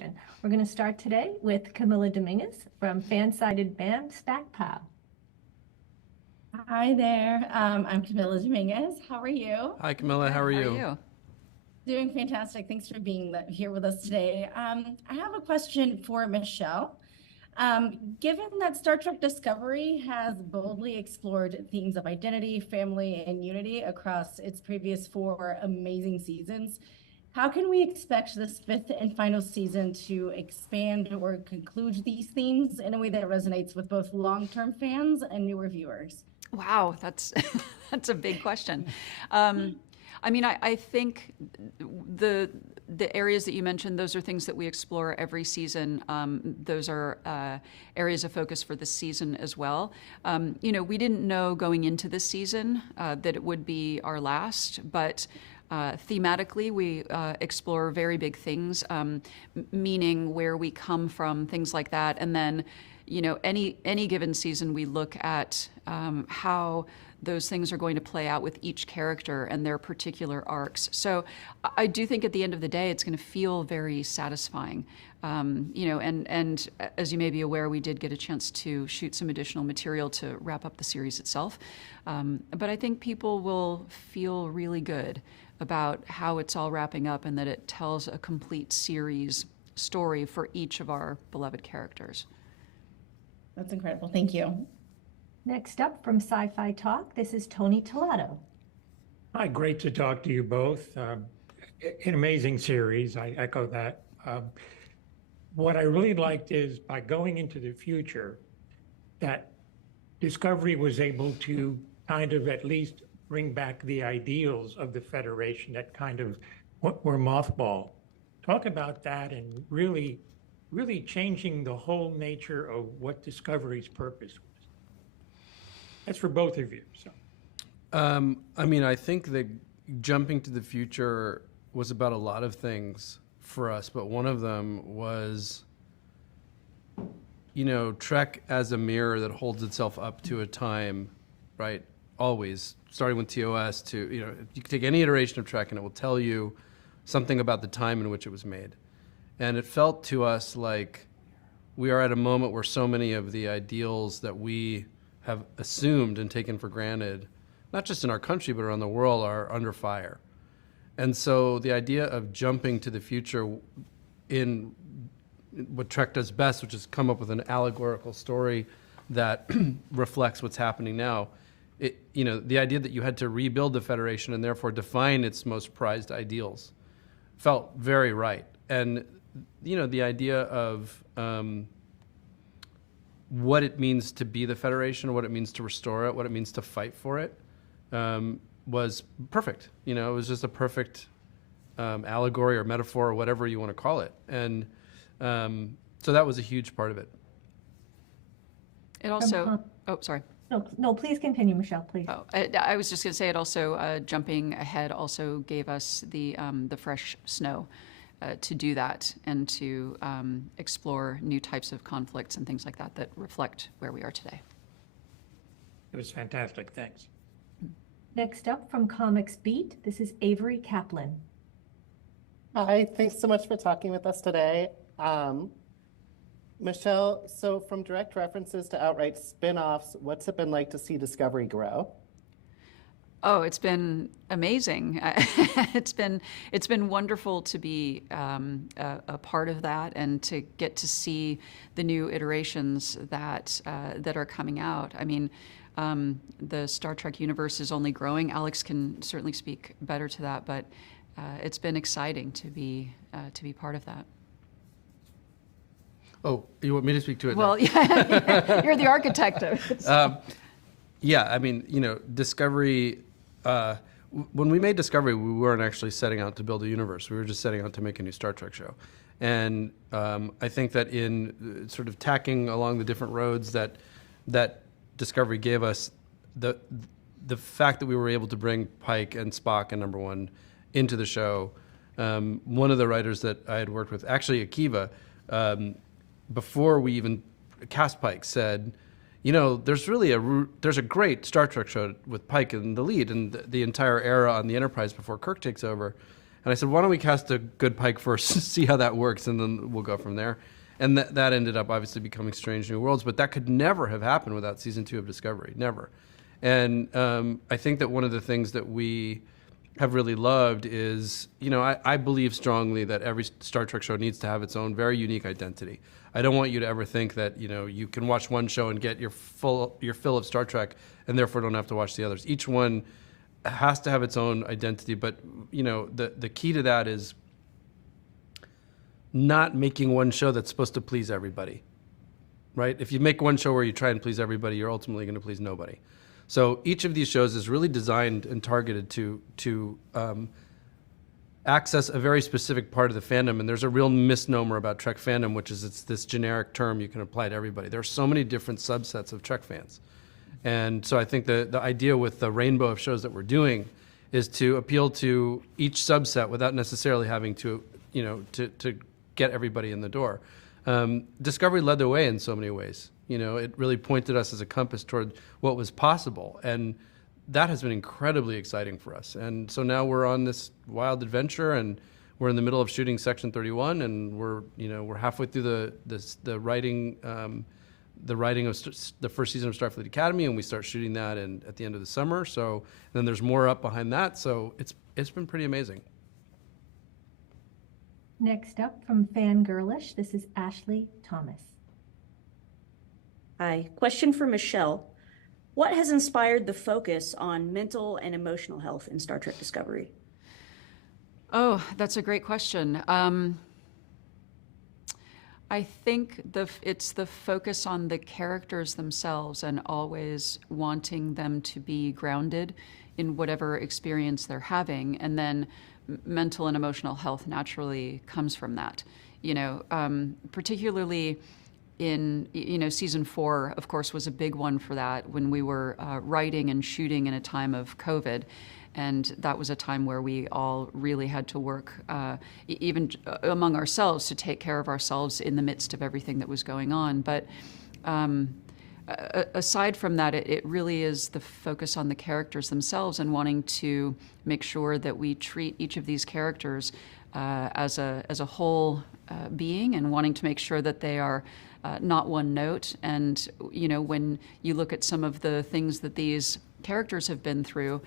question. We're going to start today with Camila Dominguez from Fan-Sided BAM Stack Pile. Hi there. I'm Camila Dominguez. How are you? Hi, Camila. How are you? How are you? Doing fantastic. Thanks for being here with us today. I have a question for Michelle. Given that Star Trek Discovery has boldly explored themes of identity, family, and unity across its previous 4 amazing seasons, how can we expect this 5th and final season to expand or conclude these themes in a way that resonates with both long-term fans and newer viewers? Wow, that's that's a big question. I think the areas that you mentioned, those are things that we explore every season. Those are areas of focus for this season as well. We didn't know going into this season that it would be our last, but thematically, we explore very big things, meaning where we come from, things like that. And then, any given season, we look at how those things are going to play out with each character and their particular arcs. So I do think at the end of the day, it's going to feel very satisfying. And as you may be aware, we did get a chance to shoot some additional material to wrap up the series itself. But I think people will feel really good about how it's all wrapping up and that it tells a complete series story for each of our beloved characters. That's incredible. Thank you. Next up from Sci-Fi Talk, this is Tony Tolato. Hi, great to talk to you both. An amazing series, I echo that. What I really liked is by going into the future, that Discovery was able to kind of at least bring back the ideals of the Federation that kind of were mothballed. Talk about that and really changing the whole nature of what Discovery's purpose was. That's for both of you. So, I think that jumping to the future was about a lot of things for us, but one of them was, Trek as a mirror that holds itself up to a time, right? Always, starting with TOS to, you can take any iteration of Trek and it will tell you something about the time in which it was made. And it felt to us like we are at a moment where so many of the ideals that we have assumed and taken for granted, not just in our country, but around the world, are under fire. And so the idea of jumping to the future in what Trek does best, which is come up with an allegorical story that reflects what's happening now, the idea that you had to rebuild the Federation and therefore define its most prized ideals felt very right. And, the idea of what it means to be the Federation, what it means to restore it, what it means to fight for it, was perfect. It was just a perfect allegory or metaphor or whatever you want to call it. And so that was a huge part of it. It also, sorry. No, please continue, Michelle, please. I was just going to say it also, jumping ahead also gave us the fresh snow to do that and to explore new types of conflicts and things like that that reflect where we are today. it was fantastic. Thanks. Next up from Comics Beat, this is Avery Kaplan. Hi, thanks so much for talking with us today. Michelle, so from direct references to outright spin-offs, what's it been like to see Discovery grow? Oh, it's been amazing. It's been wonderful to be a part of that and to get to see the new iterations that are coming out. The Star Trek universe is only growing. Alex can certainly speak better to that, but it's been exciting to be part of that. Oh, you want me to speak to it? Well, yeah, you're the architect of it. Yeah, Discovery, when we made Discovery, we weren't actually setting out to build a universe. We were just setting out to make a new Star Trek show. And I think that in sort of tacking along the different roads that Discovery gave us, the fact that we were able to bring Pike and Spock and Number One into the show, one of the writers that I had worked with, actually Akiva, before we even cast Pike, said, there's a great Star Trek show with Pike in the lead and the entire era on the Enterprise before Kirk takes over. And I said, why don't we cast a good Pike first, see how that works, and then we'll go from there. And that ended up obviously becoming Strange New Worlds, but that could never have happened without season 2 of Discovery, never. And I think that one of the things that we have really loved is, I believe strongly that every Star Trek show needs to have its own very unique identity. I don't want you to ever think that, you can watch one show and get your fill of Star Trek and therefore don't have to watch the others. Each one has to have its own identity, but, the key to that is not making one show that's supposed to please everybody, right? If you make one show where you try and please everybody, you're ultimately going to please nobody. So each of these shows is really designed and targeted to access a very specific part of the fandom. And there's a real misnomer about Trek fandom, which is it's this generic term you can apply to everybody. There are so many different subsets of Trek fans. And so I think the idea with the rainbow of shows that we're doing is to appeal to each subset without necessarily having to get everybody in the door. Discovery led the way in so many ways. It really pointed us as a compass toward what was possible. And that has been incredibly exciting for us. And so now we're on this wild adventure, and we're in the middle of shooting Section 31, and we're halfway through the writing of the first season of Starfleet Academy, and we start shooting that at the end of the summer. So then there's more up behind that. So it's been pretty amazing. Next up from Fangirlish, this is Ashley Thomas. Hi, question for Michelle. What has inspired the focus on mental and emotional health in Star Trek Discovery? Oh, that's a great question. I think it's the focus on the characters themselves and always wanting them to be grounded in whatever experience they're having, and then mental and emotional health naturally comes from that. Particularly in season 4, of course, was a big one for that when we were writing and shooting in a time of COVID. And that was a time where we all really had to work, even among ourselves, to take care of ourselves in the midst of everything that was going on. But aside from that, it really is the focus on the characters themselves and wanting to make sure that we treat each of these characters as a whole being, and wanting to make sure that they are not one note. And when you look at some of the things that these characters have been through,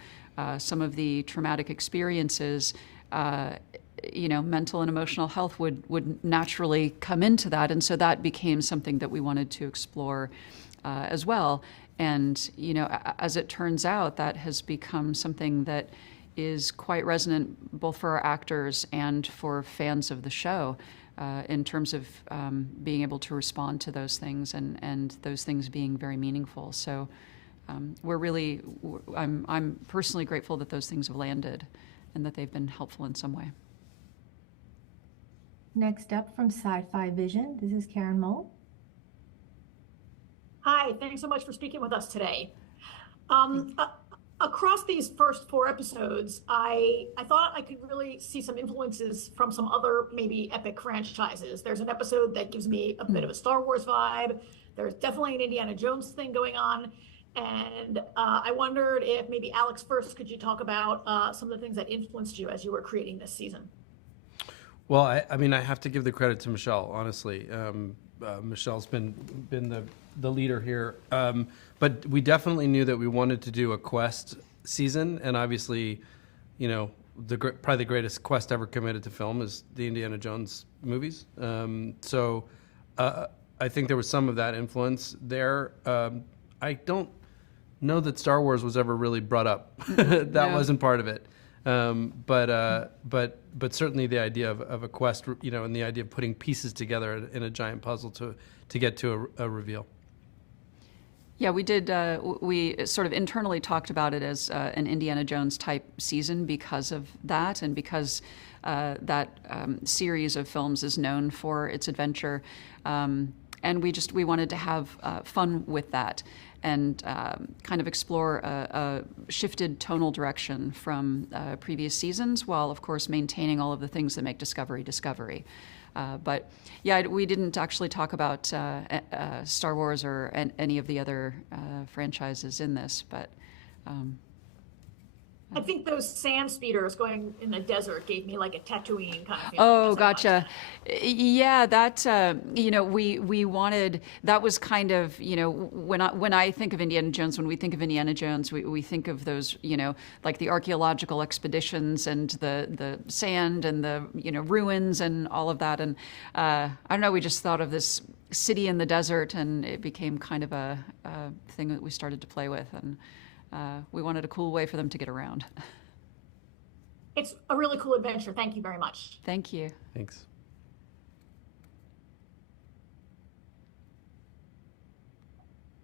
some of the traumatic experiences, mental and emotional health would naturally come into that. And so that became something that we wanted to explore as well. And, as it turns out, that has become something that is quite resonant both for our actors and for fans of the show, in terms of being able to respond to those things and those things being very meaningful. So I'm personally grateful that those things have landed and that they've been helpful in some way. Next up from Sci-Fi Vision, this is Karen Mole. Hi, thanks so much for speaking with us today. Across these first 4 episodes, I thought I could really see some influences from some other maybe epic franchises. There's an episode that gives me a bit of a Star Wars vibe. There's definitely an Indiana Jones thing going on. And I wondered if maybe Alex, first, could you talk about some of the things that influenced you as you were creating this season? Well, I have to give the credit to Michelle, honestly. Michelle's been the leader here. But we definitely knew that we wanted to do a quest season, and obviously, probably the greatest quest ever committed to film is the Indiana Jones movies. So I think there was some of that influence there. I don't know that Star Wars was ever really brought up. That wasn't part of it. But certainly the idea of a quest, and the idea of putting pieces together in a giant puzzle to get to a reveal. Yeah, we did. We sort of internally talked about it as an Indiana Jones type season because of that, and because that series of films is known for its adventure. And we wanted to have fun with that, and kind of explore a shifted tonal direction from previous seasons, while of course maintaining all of the things that make Discovery. But yeah, we didn't actually talk about Star Wars or any of the other franchises in this, but I think those sand speeders going in the desert gave me like a Tatooine kind of feeling. Oh, as I watched gotcha. it. Yeah, that we wanted, that was kind of, when I think of Indiana Jones, when we think of Indiana Jones, we think of those, like the archaeological expeditions and the sand and the ruins and all of that. And I don't know, we just thought of this city in the desert, and it became kind of a thing that we started to play with, and we wanted a cool way for them to get around. It's a really cool adventure. Thank you very much. Thank you. Thanks.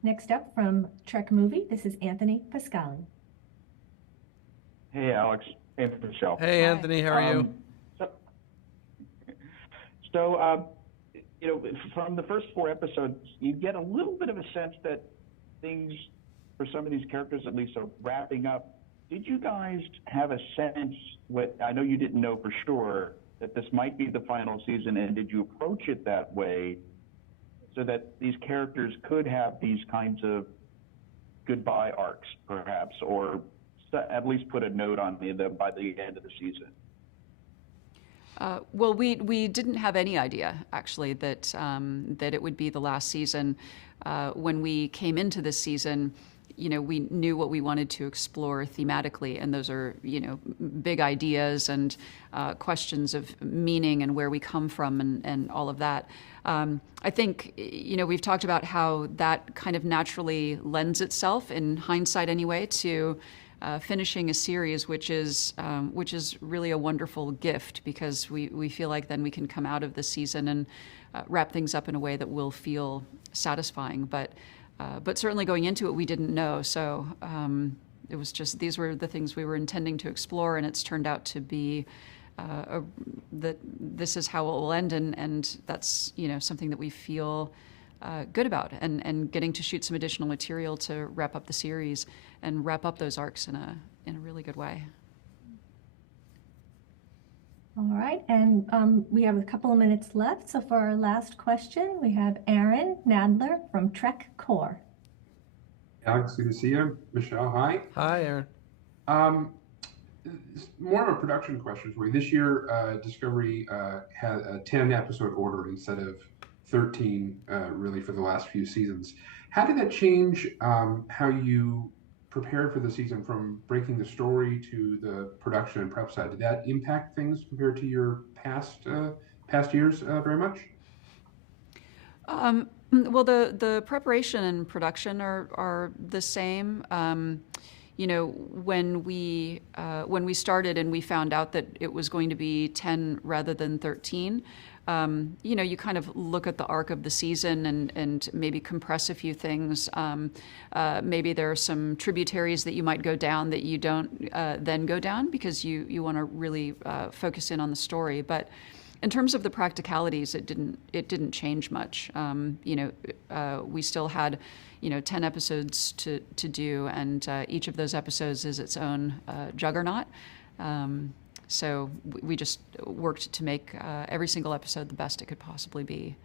Next up from Trek Movie, this is Anthony Pascali. Hey, Alex. Hey, Michelle. Hey, Anthony, how are you? So, from the first 4 episodes, you get a little bit of a sense that things, for some of these characters at least, are wrapping up. Did you guys have a sense, I know you didn't know for sure, that this might be the final season, and did you approach it that way so that these characters could have these kinds of goodbye arcs, perhaps, or at least put a note on them by the end of the season? Well, we didn't have any idea, actually, that it would be the last season. When we came into this season, we knew what we wanted to explore thematically, and those are, big ideas and questions of meaning and where we come from and all of that. I think, we've talked about how that kind of naturally lends itself, in hindsight anyway, to finishing a series, which is really a wonderful gift, because we feel like then we can come out of the season and wrap things up in a way that will feel satisfying. But certainly going into it, we didn't know. So it was just, these were the things we were intending to explore, and it's turned out to be that this is how it will end, and that's something that we feel good about, and getting to shoot some additional material to wrap up the series and wrap up those arcs in a really good way. All right, and we have a couple of minutes left. So for our last question, we have Aaron Nadler from Trek Core. Alex, good to see you. Michelle, hi. Hi, Aaron. More of a production question for you. This year, Discovery had a 10-episode order instead of 13, really, for the last few seasons. How did that change how you prepared for the season, from breaking the story to the production and prep side? Did that impact things compared to your past years very much? Well, the preparation and production are the same. When we started and we found out that it was going to be 10 rather than 13, you kind of look at the arc of the season and maybe compress a few things. Maybe there are some tributaries that you might go down that you don't then go down, because you want to really focus in on the story. But in terms of the practicalities, it didn't change much. We still had 10 episodes to do, and each of those episodes is its own juggernaut. So we just worked to make every single episode the best it could possibly be.